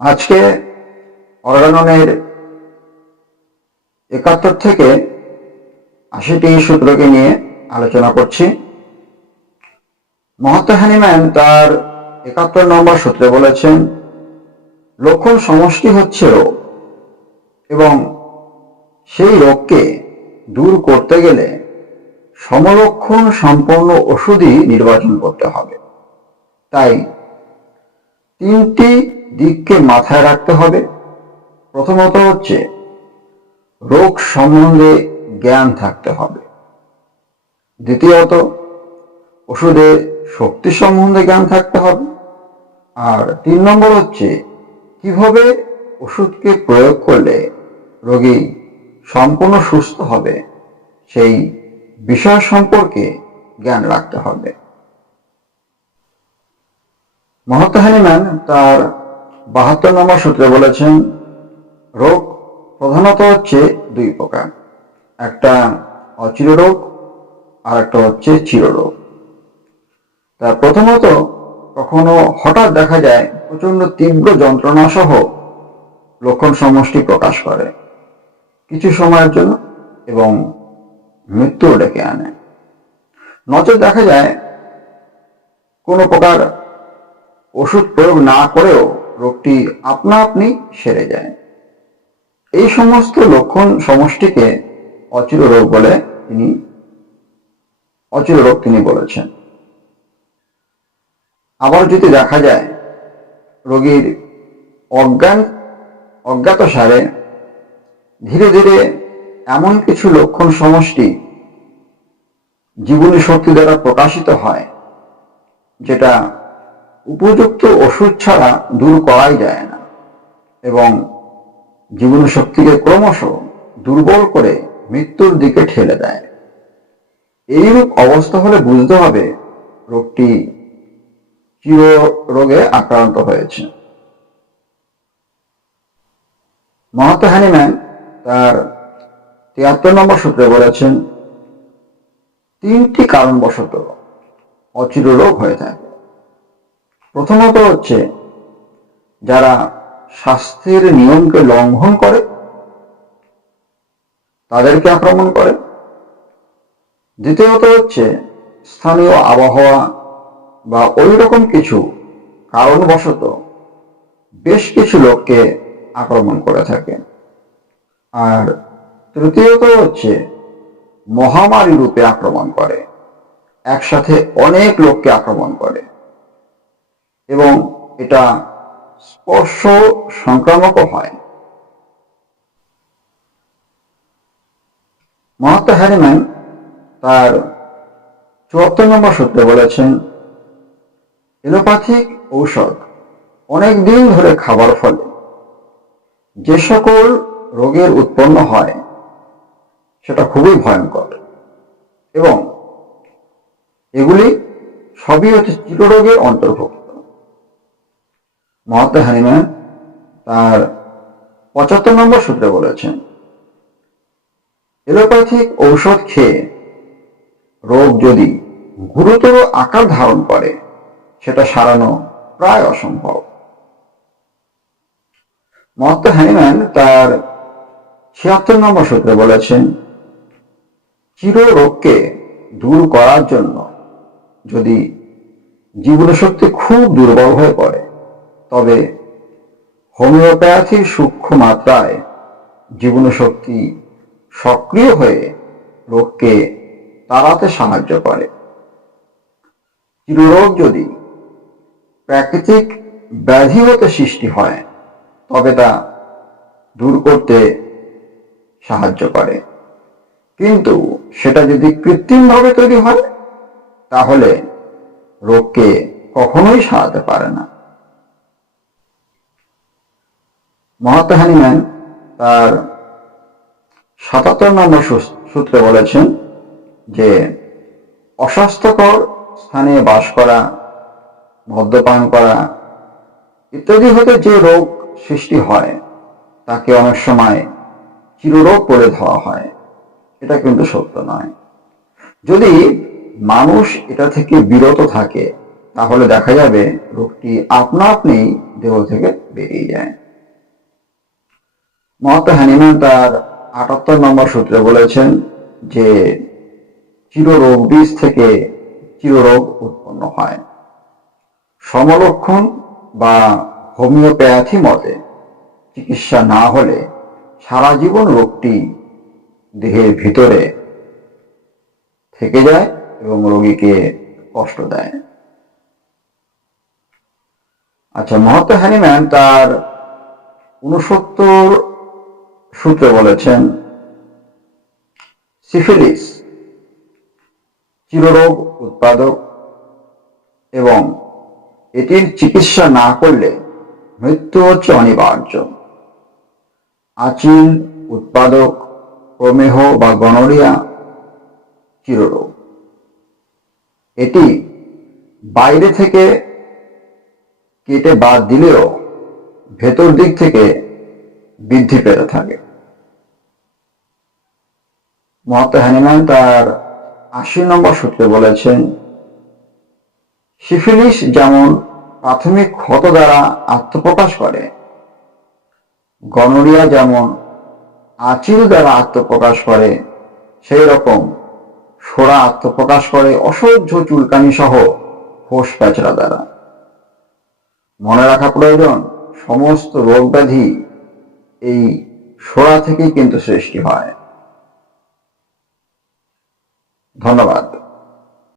আজকে অর্গাননের ৭১ থেকে ৮০টি সূত্রকে নিয়ে আলোচনা করছি। মহাত্মা হ্যানিম্যান তার ৭১ নম্বর সূত্রে বলেছেন, লক্ষণ সমষ্টি হচ্ছে রোগ এবং সেই রোগকে দূর করতে গেলে সমলক্ষণ সম্পন্ন ওষুধই নির্বাচন করতে হবে। তাই ৩টি দিককে মাথায় রাখতে হবে। প্রথমত হচ্ছে রোগ সম্বন্ধে জ্ঞান থাকতে হবে। দ্বিতীয়ত ওষুধের শক্তি সম্বন্ধে জ্ঞান থাকতে হবে। আর ৩ নম্বর হচ্ছে কিভাবে ওষুধকে প্রয়োগ করলে রোগী সম্পূর্ণ সুস্থ হবে সেই বিষয় সম্পর্কে জ্ঞান রাখতে হবে। মহাত্মা হ্যানিম্যান তার ৭২ নম্বর সূত্রে বলেছেন, রোগ প্রধানত হচ্ছে ২ প্রকার, একটা অচির রোগ আর একটা হচ্ছে চিররোগ। তার প্রথমত কখনো হঠাৎ দেখা যায় প্রচন্ড তীব্র যন্ত্রণা সহ লক্ষণ সমষ্টি প্রকাশ করে কিছু সময়ের জন্য এবং মৃত্যু ডেকে আনে। নচেৎ দেখা যায় কোনো প্রকার ওষুধ প্রয়োগ না করেও রোগটি আপনা আপনি সেরে যায়। এই সমস্ত লক্ষণ সমষ্টিকে অচির রোগ তিনি বলেছেন। আবার যদি দেখা যায় রোগীর অজ্ঞাতসারে ধীরে ধীরে এমন কিছু লক্ষণ সমষ্টি জীবনী শক্তি দ্বারা প্রকাশিত হয় যেটা উপযুক্ত ওষুধ ছাড়া দূর করাই যায় না এবং জীবনী শক্তিকে ক্রমশ দুর্বল করে মৃত্যুর দিকে ঠেলে দেয়, এইরূপ অবস্থা হলে বুঝতে হবে রোগটি চিররোগে আক্রান্ত হয়েছে। মহাত্মা হ্যানিম্যান তার ৭৩ নম্বর সূত্রে বলেছেন, ৩টি কারণবশত অচির রোগ হয়ে থাকে। প্রথমত হচ্ছে যারা স্বাস্থ্যের নিয়মকে লঙ্ঘন করে তাদেরকে আক্রমণ করে। দ্বিতীয়ত হচ্ছে স্থানীয় আবহাওয়া বা ওই রকম কিছু কারণবশত বেশ কিছু লোককে আক্রমণ করে থাকে। আর তৃতীয়ত হচ্ছে মহামারী রূপে আক্রমণ করে, একসাথে অনেক লোককে আক্রমণ করে এবং এটা স্পর্শ সংক্রামকও হয়। মহাত্মা হ্যানিম্যান তার ৭৪ নম্বর সূত্রে বলেছেন, এলোপ্যাথিক ঔষধ অনেক দিন ধরে খাবার ফলে যে সকল রোগের উৎপন্ন হয় সেটা খুবই ভয়ঙ্কর এবং এগুলি সবই হচ্ছে চিররোগের অন্তর্ভুক্ত। মহাত্মা হ্যানিম্যান তার ৭৫ নম্বর সূত্রে বলেছেন, এলোপ্যাথিক ঔষধ খেয়ে রোগ যদি গুরুতর আকার ধারণ করে সেটা সারানো প্রায় অসম্ভব। মহাত্মা হ্যানিম্যান তার ৭৬ নম্বর সূত্রে বলেছেন, চিররোগকে দূর করার জন্য যদি জীবনীশক্তি খুব দুর্বল হয়ে পড়ে তবে হোমিওপ্যাথির সূক্ষ্ম মাত্রায় জীবনীশক্তি সক্রিয় হয়ে রোগকে তাড়াতে সাহায্য করে। চিররোগ যদি প্রাকৃতিক ব্যাধি হতে সৃষ্টি হয় তবে তা দূর করতে সাহায্য করে, কিন্তু সেটা যদি কৃত্রিমভাবে তৈরি হয় তাহলে রোগকে কখনোই সারাতে পারে না। মহাত্মা হ্যানিম্যান তার ৭৭ নম্বর সূত্রে বলেছেন যে অস্বাস্থ্যকর স্থানে বাস করা, মদ্যপান করা ইত্যাদি হতে যে রোগ সৃষ্টি হয় তাকে অনেক সময় চিররোগ বলে ধরা হয়। এটা কিন্তু সত্য নয়। যদি মানুষ এটা থেকে বিরত থাকে তাহলে দেখা যাবে রোগটি আপনা আপনি দেহ থেকে বেরিয়ে যায়। মহাত্মা হ্যানিম্যান তার ৭৮ নম্বর সূত্রে বলেছেন যে চিররোগ বীজ থেকে চিররোগ উৎপন্ন হয়। সমলক্ষণ বা হোমিওপ্যাথি মতে চিকিৎসা না হলে সারা জীবন রোগটি দেহের ভিতরে থেকে যায় এবং রোগীকে কষ্ট দেয়। আচ্ছা, মহাত্মা হ্যানিম্যান তার ৬৯ সূত্রে বলেছেন সিফিলিস চিররোগ উৎপাদক এবং এটির চিকিৎসা না করলে মৃত্যু হচ্ছে অনিবার্য। আচিল উৎপাদক প্রমেহ বা গনোরিয়া চিররোগ। এটি বাইরে থেকে কেটে বাদ দিলেও ভেতর দিক থেকে বৃদ্ধি পেতে থাকে। মহাত্মা হ্যানিম্যান তার ৮০ নম্বর সূত্রে বলেছেন সিফিলিস যেমন প্রাথমিক ক্ষত দ্বারা আত্মপ্রকাশ করে, গনোরিয়া যেমন আচিল দ্বারা আত্মপ্রকাশ করে, সেই রকম সোরা আত্মপ্রকাশ করে অসহ্য চুলকানি সহ ফোস প্যাঁচড়া দ্বারা। মনে রাখা প্রয়োজন, সমস্ত রোগ ব্যাধি এই সোরা থেকেই কিন্তু সৃষ্টি হয়। ধন্যবাদ।